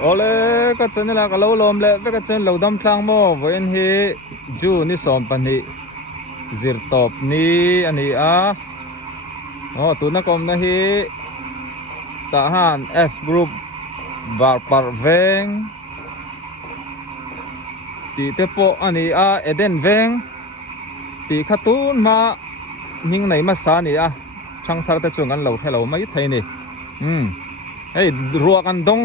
โอเลก็เจนนี่ละก็เราลมเลยก็เจนเราดำทางโม่เว้นฮีจูนี่สอมปันฮีจิรตบนี่อันนี้อ๋อตัวนักอมนะฮีทหาร F Group บาร์ปาร์เวงตีเตปโปอันนี้เอเดนเวงตีขัตุนมามิงไหนมาสานี่ช่างทาร์เตจงกันเราให้เราไม่ไทยนี่เฮ้ยรัวกันดง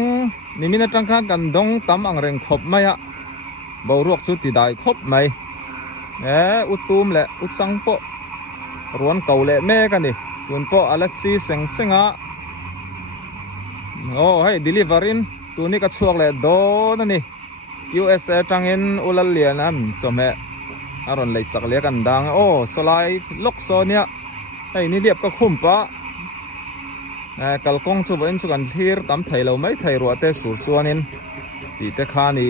นี่มีนักจังกันดงตั้มอังเริงขบไหมบ่รวกสุดที่ได้ขบไหมอุตุมแหละอุจังโปร้วนเก่าแหละแม่กันนี่ตุนโปอลซีเซ็งเซ็งโอ้ให้ delivery ตัวนี้ก็ช่วงแหละโดนนี่ USA จังอินอุลเลียนันจอมอารอนเลยสักเลียกันดังโอ้สไลด์ล็อกโซเนี่ยไอ้นี่เรียบก็คุ้มปะกัลกงชูบอินสุกันทีร์ตั้มไทยเราไม่ไทยรัวเตสูชวนินตีเตคานี่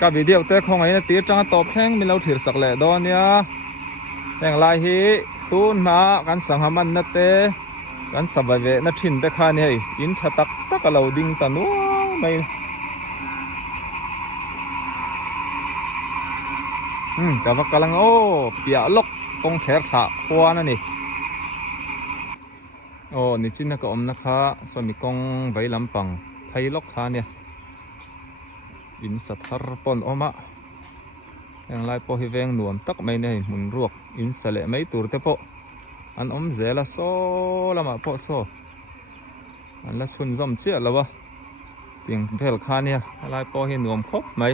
กับวิดีโอเตคงไอ้เนี่ยตีจังตอบแข่งมีเราถือสักแหละโดนเนี่ยแห่งลายฮีตูนมากันสังหามันนัดเตกันสบายเวนัดทินเตคานี่อินทักตักเราดิ้งตันว้าไม่กับว่ากำลังโอ้เปียลกกงแขกขาขวานั่นนี่โอ้นี่จินนักอมนะคะส่วนมีกงใบลำปังไพลกขาเนี่ยอินสัทธารปนอมะอย่างไรพอให้แวงหนวมตักไม่เนี่ยมุนรวกอินสละไม่ตูร์เตปอันอมเจละโซละมาพอโซอันละชุนจอมเชี่ยละวะเพียงเพลขาเนี่ยอะไรพอให้หนวมครบไหม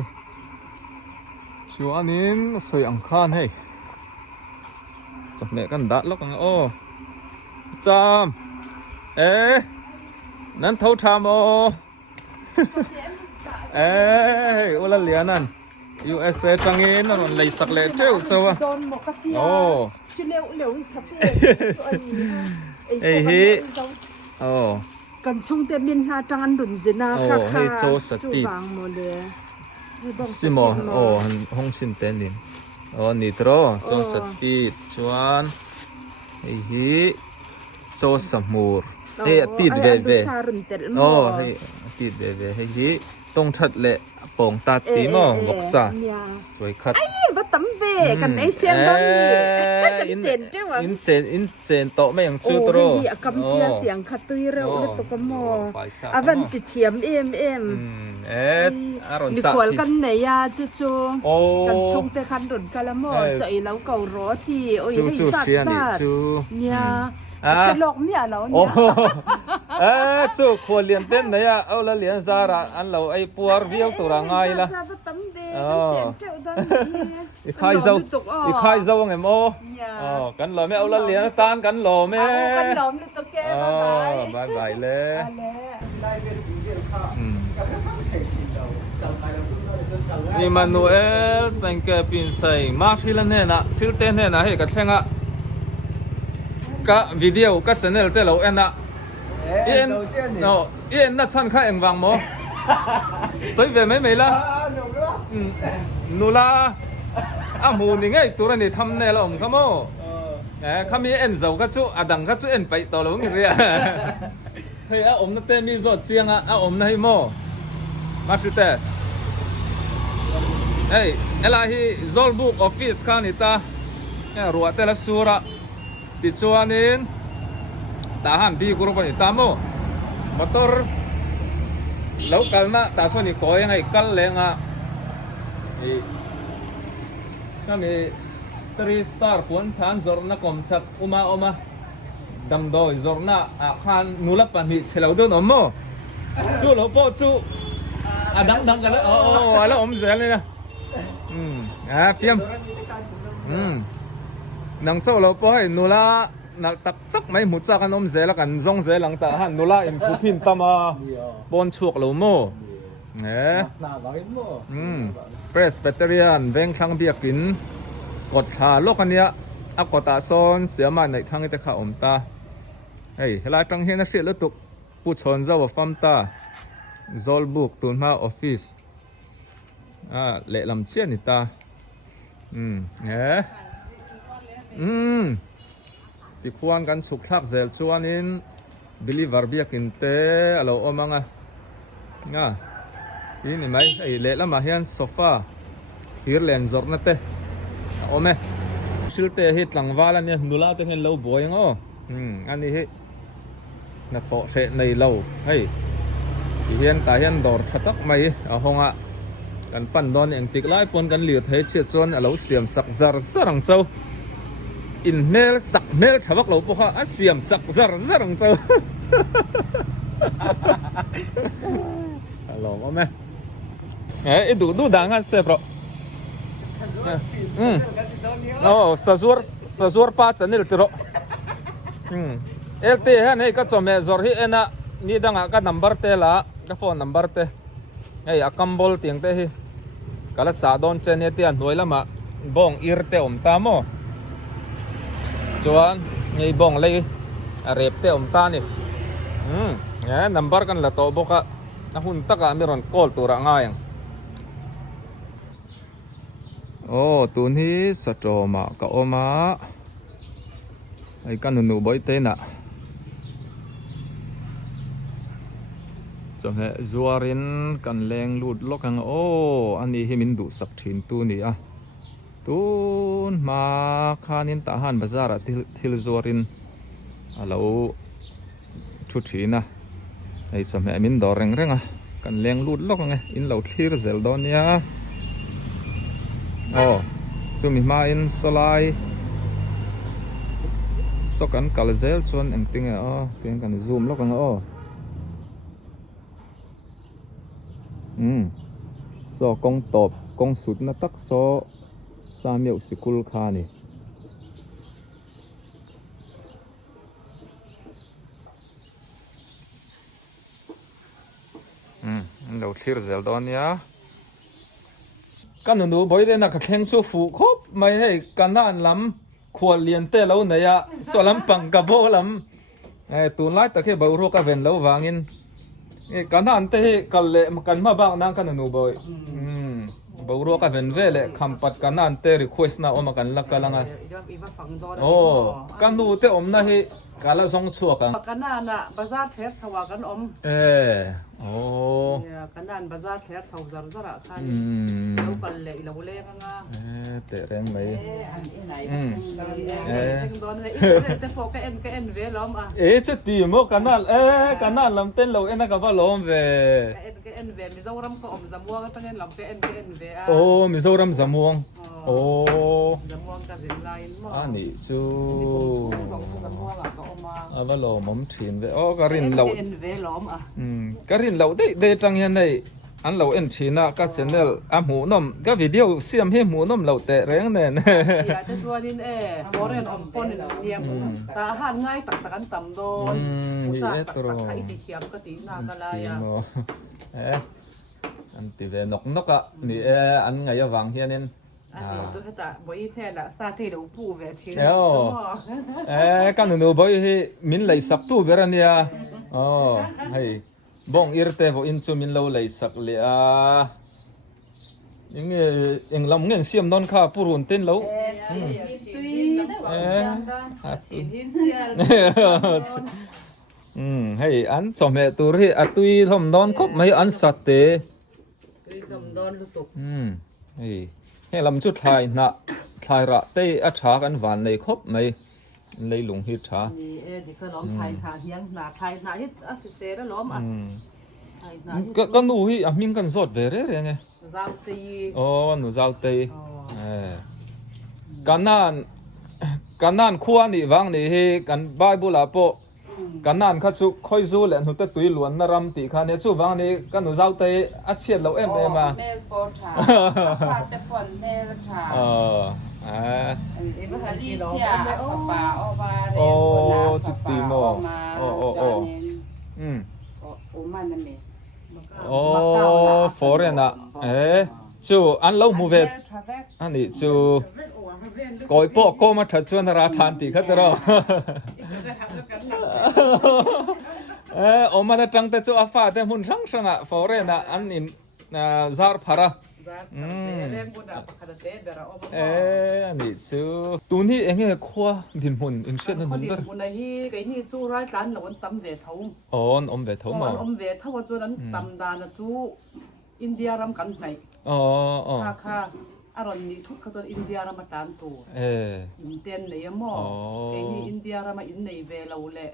ชัวนี้สวยอังคารให้จับแม่กันดัดล็อกกันโอ้จามนั่นเท่าทำโอ้อุลเลียนั่น USA จังเงินนั่นเลยสักเล่เจ้าเจ้าโอ้ฮิโอ้กันช่วงเดือนมีนาจังอันดุนจินาค่ะค่ะจูบางโมเดลซิโมโอ้ห้องชินเต้นดิโอ้นิโตรโจสติชวนฮิโจสมูร์ติดเวเวโอ้ติดเวเวฮิต้องชัดเละปงตาตีมอบอกซาสวยคัดไอ้บัตตัมเวกันไอเซียนตอนนี้กันเจนเจ้าอินเจนโตไม่ยังชูตรโอ้ยกำเจียเสียงขัดตุยเร็วเลยตกมออาวันติดเฉียมเอ็มอารมณ์นี่ขวดกันไหนยาจูกันชงแต่คันดุนกันละมอใจแล้วเก่ารอที่โอ้ยให้สัตว์เนี่ยฉลองเนี่ยเราเนี่ยจู่ควรเรียนเต้นเนี่ยเอาละเรียนซาระอันเราไอ้ปัวเรียวตัวง่ายละอีใครเจ้าไงโมกันหล่อไม่เอาละเรียนตานกันหล่อไม่กันหล่อไม่ตัวแก่บายบายเลยอิมานูเอลสังเกตปินใส่มาฟิลเน่นะฟิลเต้นเน่นะให้กันแข่งก็วิดีโอก็ชแนลเตเราเอ็นน่ะฉันข้าเอ็งวางโมสวยเวไม่ละนูลาหมูนี่ไงตัวนี้ทำเนี่ยเราขโมข้ามีเอ็นเจ้าก็ชูดังก็ชูเอ็นไปต่อเราไม่เรียเฮ้ยนั่นเต้มีจดเจียงนั่นให้โมมาสิเต้เฮ้ยอะไรที่โซลบุกออฟฟิศข้านี่ตาเนี่ยรัวเตละสุระติดชวนินทหารบีกรุ๊ปนี่ตามโมมอเตอร์แล้วกันนะแต่ส่วนนี้ก็ยังไงกันเลยนั่นนี่3 star พวนผ่านจอร์นักคอมชัดอุมาดังโดยจอร์นักผ่านนุลับปันนี่เชลล์โดนอมโมจู่เราพอจู่ดังกันแล้วแล้วอมเสียเลยนะเพียมนังเจ้าเราพอให้นุลานักตักไม่หมุดจากกันอมเสียแล้วกันจงเสียหลังแต่หันนุลาอินทุพินตามาบนชวกเราโมเพรสเปเตอรียนเวงคลังเบียกินกดหาโลกอันเนี้ยกดตาโซนเสียมาในทางที่ข้าอมตาเฮ้ยเวลาจังเห็นนักเสียแล้วตุกผู้ชนเจ้าว่าฟัมตาโซลบุกตุนมาออฟฟิศเละลำเชียนิตาติควรกันสุกทักเซลชวนิน deliver biakin te alo omanga nga ini mai ai le lama hian sofa hirlen zorna te ome silte hit langwala ne nula te hen lo boyang o ani he na tho se nei lo hei hian ta hian dor thatak mai a honga kan pan don eng tik lai pon kan liu thei che chon alo siam sak zar zarang chau in mel sak mel thawak lo po kha a siam sak zar zarang chau alo ome du dangan se pro sazur pa chanil tiro lt han hei ka chome zor hi ena ni danga ka number te la ka phone number te hei akambol tiang te hi kala cha don chen he tian hnuai lama bong ir te om ta mo chuan ngei bong lei a rep te om ta ni number kan la to boka a hun taka mi ron call tura ngai tun hi satoma ka oma ai kan nu boi te na chong he zuarin kan leng lut lokang ani himin du sak thin tu ni a tun ma khanin ta han bazar a thil zuarin alo thu thina ai chom he min dor reng renga kan leng lut lokang in lo thlir zel donia chumi ma in solai so kan kalzel chuan eng ting ting kan zoom lokang so kong top kong sut na tak so sa miau sikul kha ni lo thlir zel donia kan nu boi de na ka khleng chu fu khop mai hei kanan lam khwal lian te lo na ya so lam pang ka bo lam tun lai ta ke bo ro ka ven lo wangin kanan te kal le kan ma bang nang kan nu boi bo ro ka ven ve le khampat kanan te request na oma kan lakalanga kan nu te om na hi kala song chuak ang kanana bazar ther chawa kan om kanan bazar ther chau zar zara khan lo kal le lo le nga te reng mai don le te fo ka en ve lom che ti mo kanal kanal lam ten lo ena ka ba lom ve en ve mizoram ko om zamwa ka tangen lam en ve mizoram zamuang zamuang ka zin lain mo ani chu avalo mom thin ve karin lo en ve lom karin lo de tang hian nei an lo en thina ka channel a mu nom ka video siam he mu nom lo te reng nen ya te suanin foreign om pon niam ta han ngai tak tak an tam don sa tak tak kai ti siam ka ti na kala ya an ti ve nok noka ni an ngai awang hianin tu ta boi the la sa the lo pu ve thin kan nu boi hi min lei sak tu berania hei bong irte bo in chu min lo lei sak le eng lam ngen siam non kha purun ten lo hei an chome tur hi atui thom don khop mai an satte thom don lu tuk hei lam chu thlai ra te a tha kan van nei khop mai lấy lùng hít hả? Thì cái lom thay thà hiang na hít à sẽ đó lom cái nụ hít mình cần rót về đấy nghe? Rau tây. Nụ rau tây. Kanan khuan ni vang ni he kan Bible apo kanan kha chu khoi zu le nu ta tui luan na ram ti kha ne chu wang ni kan nụ rau tây a chiat lo em mà. Mel po tha. Te pon mel tha. Alicia papa ovare chút tí mò foreign chú ăn lâu mua về anh đi chú coi bộ cô mà thật chuan ra than tí khát rồi mà nó trăng tới chú afa thế muốn răng sang à foreign anh in zar para เรื่องบุญอ่ะประคาเตเบราอมา อันนี้ซูตัวนี้เองไงครัวดินหุ่นเองเชื่อนั่น คน หุ่น ดี ด้วย คนไหนที่ไอ้นี่จู้ร้ายจันหรือวันตำเวทเขา อ๋ออมเบ็ดเขามา อมเวทถ้าว่าจู้นั้นตำดานะจู้อินเดียรำกันไหน อ๋ออ๋อ ค่ะอารมณ์นี้ทุกคนอินเดียรำมาตานตัวอินเดียนเนี่ยมั่วไอ้นี่อินเดียรำมาอินในเวลาเละ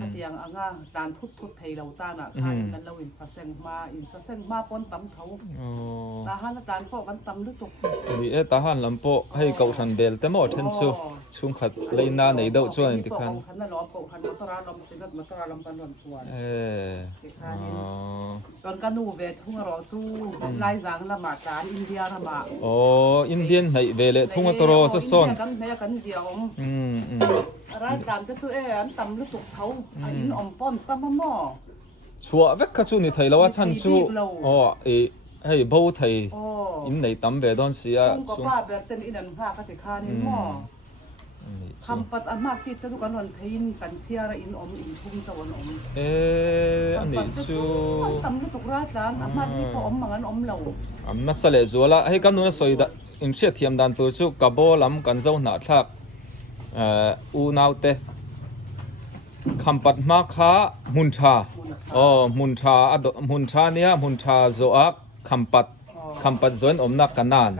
ถ้าที่ยังอ่างตานทุกไทยเราตาน่ะค่ะกันเราอินซาเซงมาปนตำเขาตาฮันตานก็กันตำลึกตก นี่ตาหันลำโพให้เกาทันเบลแต่หมดทันชูช่วงขัดเลยนาในเดาช่วยติกันขันนั่นล้อเขาขันมัตราลมสิบมัตราลมกันวันส่วนตอนกันนูเวทุ่งรอสู้ลายสังละมาการอินเดียละมาอินเดียนในเวลทุ่งตรอซะซ้อนกันแม่กันเสียงร้านการก็คืออันตำลึกตกเขาอินอมป้อนตำมอชัวเวกขจูนี่ไทยแล้วว่าฉันชูให้เบาไทยอินในตำเวดอนเสียก็ป้าแบบเต้นอินันผ้าก็จะคานี่มอคำปัดอามาติดทุกกันวันเพยินกันเชียร์อินอมอินทุ่งสวรรค์อมอันนี้ชูตำลึกตกร้านอามาติดพออมเหมือนอมเหล่านัสเลจัวละให้กันนู้นสวยดอินเชียเทียมดันตัวชูกับโบลำกันเจ้าหน้าทักอูนาวเตคำปัดมาค้ามุนชามุนชาเนี่ยมุนชาโซอักคำปัดจวนอมนักกันนาน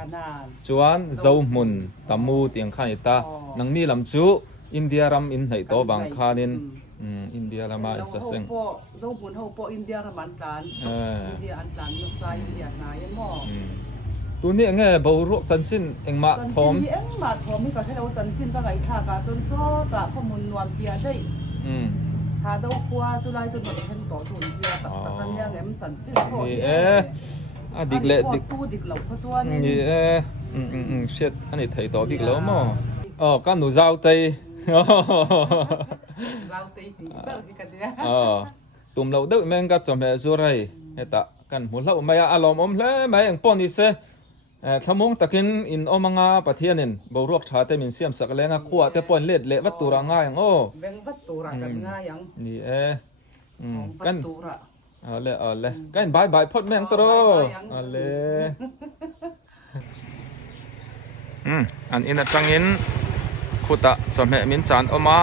จวนเจ้ามุนตามูเตียงข้านิตานังนี่ลำจูอินเดียรำอินไหตัวบางคานินอินเดียรำมาอิสเซงเจ้ามุนเขาปออินเดียรำอันกันอินเดียอันกันยุสายอินเดียนายมอตัวนี้ไงบาวรุจันชินเองมาทอมเอ็งมาทอมนี่ก็ให้เราจันจินตั้งไงชากาจนโซ่ตะพมุนนวลเปียได้ถ้าเราคว้าจุไลจนหมดเห็นต่อจุนเปียตัดกันยังไงมันจันจินโซ่ดิกเละดิกตู้ดิกเหล่าเขาจวนนี่เช็ดอันนี้ไทยต่อดิกแล้วมั้งกันหนูเจ้าเตยเราตีแบบนี้กันเนี่ยตุ่มเราเด็กแมงก็จะไม่สู้ไรเฮตะกันหุ่นเราไม่อารมณ์อมเลยไม่ยังป้อนอีเสขมงตะกินอินอมังอาปะเทียนินบรวกชาเตมินเสียมสักแรงขวดแต่ป้อนเล็ดเละวัตถุร่างง่ายอย่างเวงวัตถุร่างง่ายอย่างนี่กันเอาเลยกันบายพอดแมงตัวเอาเลยอันอินจังอินขุดตะสมัยมินจานอมา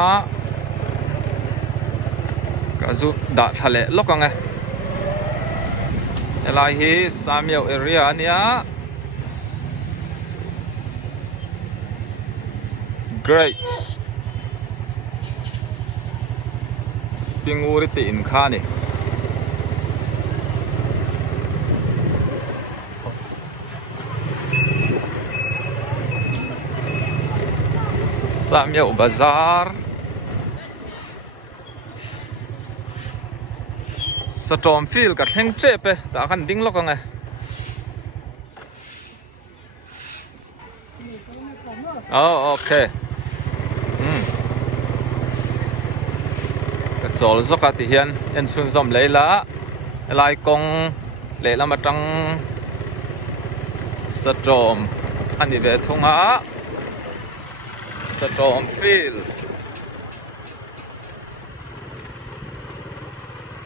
ก็จุดด่าทะเลล็อกกันไงอะไรฮีสามยาวเอริอาเนี่ยgreat ปิงอูริติอินคานี่สามยาวบาซาร์สตอมฟิลกับแห่งเจ็บแต่กันดิ้งล็อกกันไงโอเคก็จอลสักทีเห็นเอ็นซุนซอมเลยละลายกงเลยละมาจังสตอมอันนี้เวทงะสตอมฟิล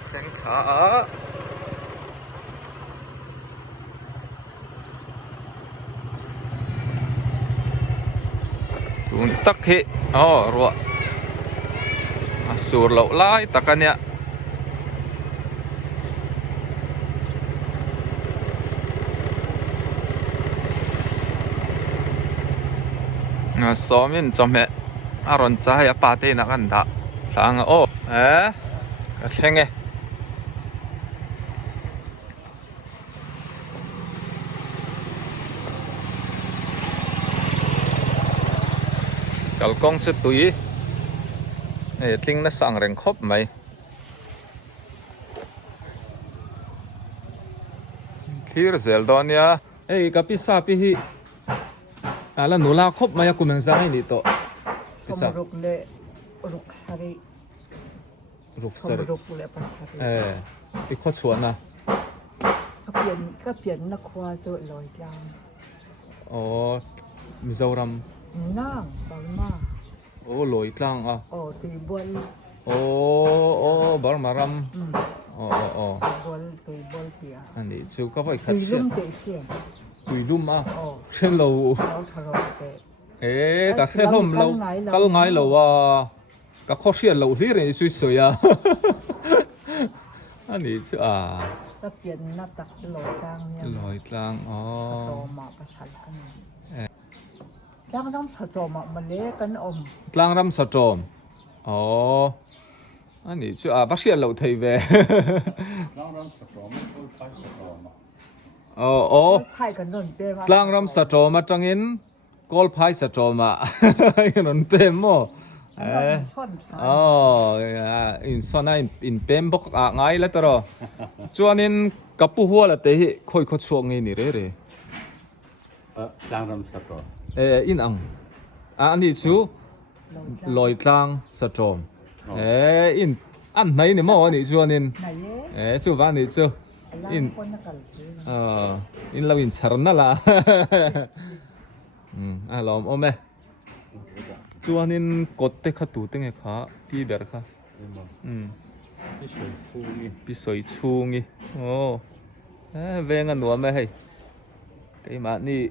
แข้งขาตุนตักเหรัวสูรเหล่าไล่ตะกันเนี่ยซ้อมินจอมเหอารอนใจปาเต้นักอันดาสังก็แข่งไงกัลกงชุดตุยทิ้งน่าสั่งแรงครบไหมคีร์เซลดอนเนี่ยกับพิซซ่าพี่ฮีแล้วหนูลาครบไหมกูเหมือนจะให้นี่โตพิซซ่ารุกเละรุกสารีรุกสารีรุกเละปัสสารีอีกข้อชวนนะก็เปลี่ยนนักควาสวยลอยจังมิโซรัมนั่งบาร์มาลอยกลางตีบอลบาร์มารัมบอลตีบอลเปียอันนี้ชูก็ไปขัดเชีย ปุยดุมอ่ะ โอ้ เช่นเรา เราทะเลาะกัน เอ๊ะกับแค่ล่มเราก็ไงเราว่ากับข้อเสียเราที่เรื่องสวยๆอ่ะอันนี้จ้ะ จะเปลี่ยนหน้าตักลอยจางเนี่ย ลอยกลางอ๋อ โตมาประชันกันจ้างต้องสะโจมมันเละกันอม กลางรำสะจอมอ๋ออันนี้จ้ะบักเสียเราไทยเว้ย Langrams Satrama, Kolpai Satrama. อ๋ออ๋อ ไพ่กันโดนเป้มาก ลางรำสะจอมาจังอินกอลพายสะจอมาขนมเป๊มโมเอ๊ะ ซ่อน อ๋ออินซอนอินเป๊มบอกง่ายแล้วตลอดจวนอินกับผู้หัวละเตะค่อยๆช่วงนี้นี่เร่ Langrams Satrama. อินอันนี้ชูลอยกลางสะจอมอินอันไหนนี่มั่วนี่จวนอิน ไหนเ ชูบ้านนี่ชู อินคนนักกัน อินเราอินสารนั่นละลองเอาไหมจวนอินกดเตะขัดตูตึงไงคะพี่เบอร์ค่ะพี่สวยชูงี้โอ้เวงันหนัวไหมให้แต่มานี่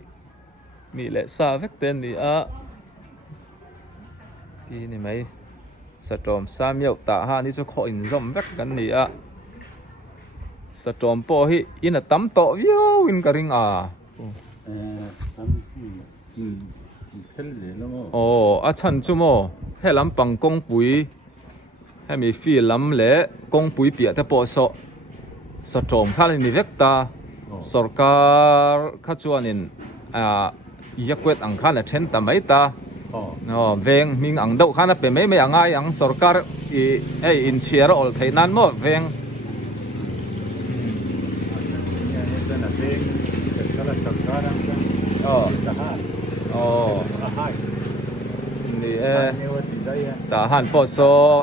มีเละซาเวกเต้นนี่พี่นี่ไหมสะจอมสามเยาวตาหานี่จะขออินร่มเวกกันนี่สะจอมปอฮิอินตั้มโตวิวอินกระริงโอ้อาชันจุโมให้ลำปังกงปุ๋ยให้มีฟีลำเละกงปุ๋ยเปียแต่ปอสสะจอมข้าเลยนี่เวกตาสรการข้าจวนอินยักเวทอังคารเช่นตาไม่ตาเวงมิงอังเดาข้านะเป็นไม่อังไงอังสรการอินเชียร์ออลไทยนั้นมั้งเวงนี่ทหารปอส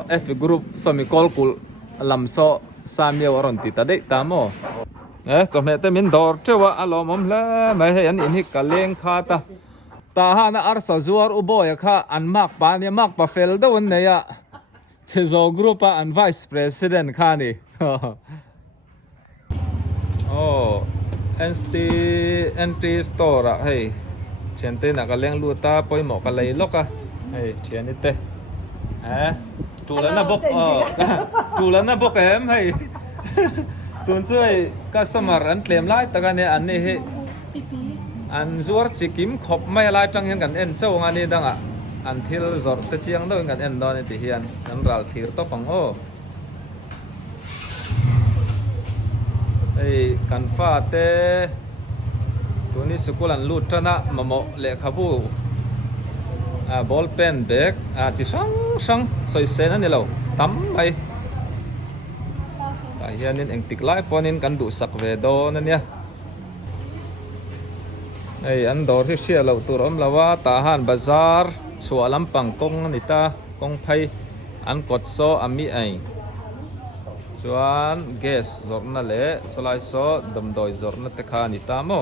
เอฟกรุ๊ปสมิคอลกุลลำโซสามเยาวรันติตาเดตามอจอมเฮตมินดอร์เจ้าว่าอารมณ์ละไม่ให้อันอินฮิกะเลงขาตาทหารอาร์ซาซัวร์อุบอยค่ะอันมากปานเนี่ยมากปะเฟลดวันเนี่ยเชโซกรุ๊ปอันไวส์ประธานค่ะนี่โอ้NT store เฮ้ยเช่นเต้นนักเลี้ยงลูตาปอยหมอกอะไรล็อกเฮ้ยเช่นนี้เต้จูแล้วนะบอกจูแล้วนะบอกเฮ้ยตุนช่วยคัสเตอร์อันเคลมไล่ตะกันเนี่ยอันนี้เฮ้อันจวดสิกิมขบไม่ไล่จังเห็นกันเช่างานนี้ดังอันที่จวดตะเชียงด้วยกันดอนนี่ที่เฮียนนั่นเราถือตัวของกันฟ้าเต้ตัวนี้สกุลันลูดนะมะโมเลขาบูบอลเพนเบกจิช่างสวยเซนนี่เราตั้มไปแต่เฮียนี่เองติดไล่ปอนินกันดูสักเวโดนั่นเนี่ยอันดอร์ที่เชียเราตัวรำละว่าทหารบาซาร์ชัวลำปังกงนิตากงไพอันกดโซอามีไอจวนเกสจอร์นัลเล่สไลซ์โซดมดอยจอร์นัตคานิตาม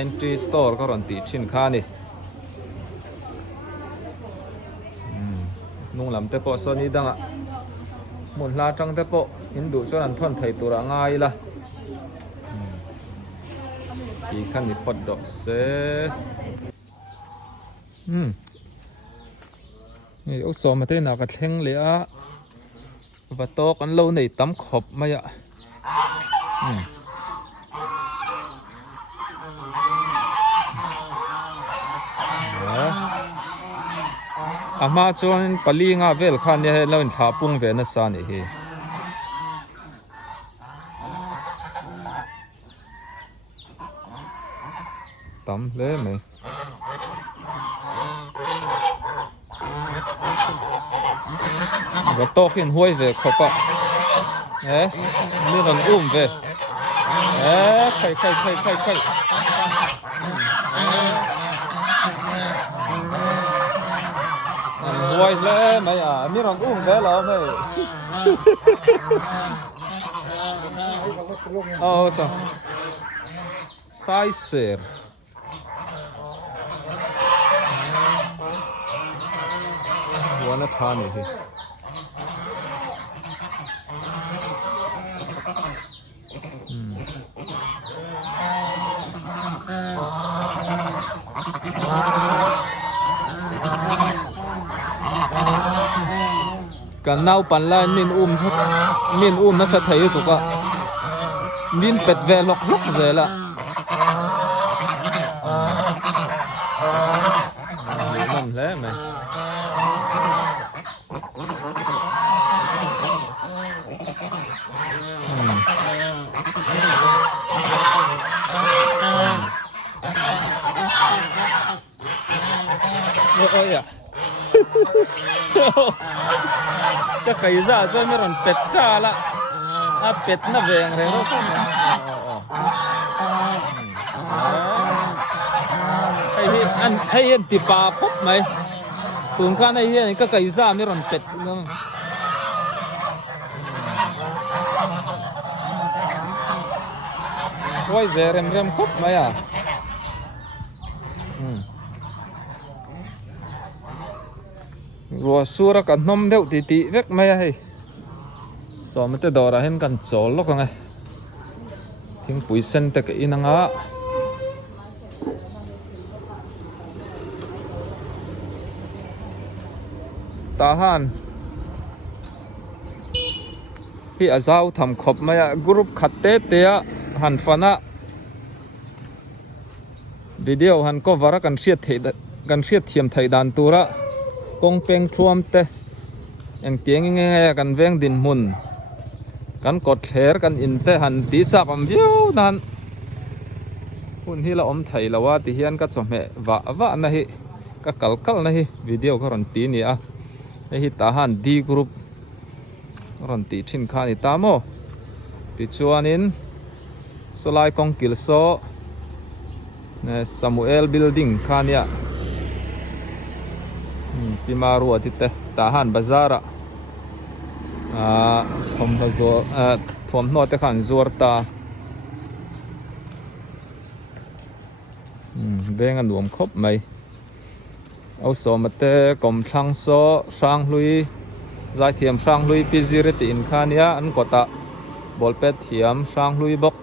entry store ก็รันตีชินคานี่นุ่งลำเตปโซนี่ดังมุนลาจังเตปอินดูจวนทนไทยตัวง่ายละอีขันนี่พอดดอกเซนี่อุศมาเต้นนักเทงเลยวัดโตกันเราในตั้มขบมาอ่ะมาจวนปลีงาเวลขันเนี่ยเราอินท้าปุ่งเวนัสานี่เฮตั้มเลยไหมวัดโตขึ้นห้วยเวขบนี่มันเวไข่ห้วยเลยไหมนี่มันเวแล้วไหมสิไซเซอร์หัวนัทานี่ เ kan nau pan lai min na sa thei tu ka min pet ve lok zela man le me ôi à cái cây ra cho mấy con pet cha la à pet nó về rồi đó không hay hiện tì bà phúc mày tụi con hay hiện cái cây ra mấy con pet nó ôi về rem khúc mày à rùa sura cả nôm đeo tí vét mày hay so mới tới đó là hen cần chó lóc này tiếng bụi sen tới cái in á tahan hi azau tham khop maya group khatte te han fana video han ko vara kan siat thiam thai dan tura kong peng thuam te eng tieng nge kan veng din mun kan kot thler kan in te han ti chap am viu nan hun hi la om thai lawa ti hian ka chome wa na hi ka kal na hi video ka ron ti ni a hi tahan D group ron ti thin kha ni ta mo ti chuanin solai kong kilso ne Samuel building khania pimaru atite tahan bazara thom zo thom no te khan zuar ta benga nuam khop mai au so mate kom thlang so sang lui zai thiam sang lui pizire ti in khania an kota bolpet thiam sang lui bok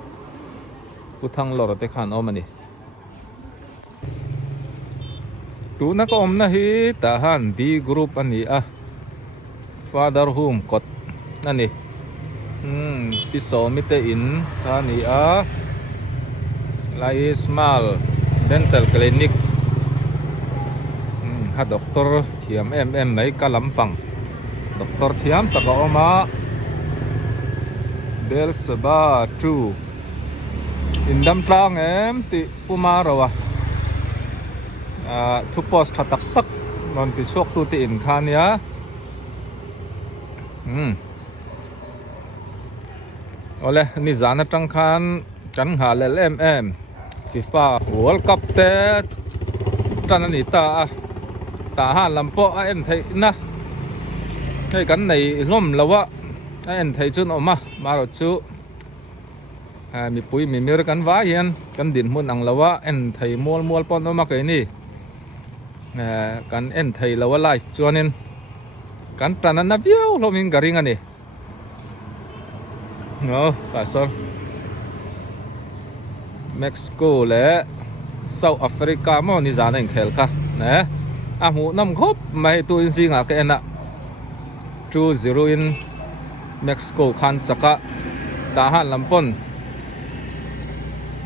puthang lor te khan omani tu na ko om na hi tahan D group ani a father home kot ani piso mite in ani a lai small dental clinic ha doktor thiam mai kalampang doktor thiam taka oma del saba 2 indam tlang em ti puma rawa thu post khatak tak non ti chok tu ti in khania ole ni zana tang khan chan ha lel em FIFA World Cup te tan ani ta han lampo a en thei na cái kan nei lom lawa a en thei chun oma maro chu mi pui mi mir kan va hian kan din mun ang lawa en thei mol pon oma ke ni kan en thei lawa lai chuanin kan tanan na viu lomin garing ani no pasor Mexico le South Africa mo ni zan en khel kha ne a hu nam khop mai tu in zinga ke na 2-0 in Mexico khan chaka ta han lampon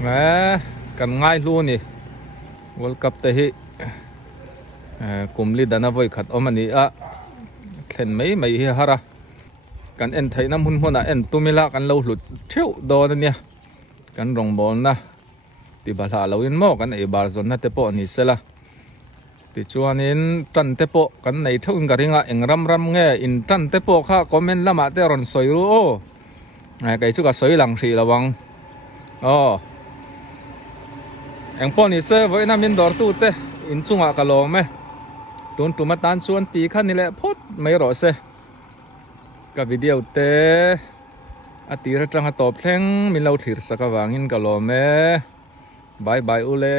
ne kan ngai lu ni World Cup te hi kumli dana voi khat omani a thlen mai hi hara kan en thai nam hun hona en tumila kan lo hlut theu do na nia kan rong bol na ti bala lo in mo kan e bar zon na te po ni sela ti chuanin tan te po kan nei theu garinga engram nge in tan te po kha comment lama te ron soiru o kai chu ka soi lang thri lawang eng po ni se voi na min dor tu te in chunga ka lom me tun tuma tan chuan ti khan ni le phot mai ro se ka video te atira tanga top thleng min lo thir saka wangin ka lom me bye ule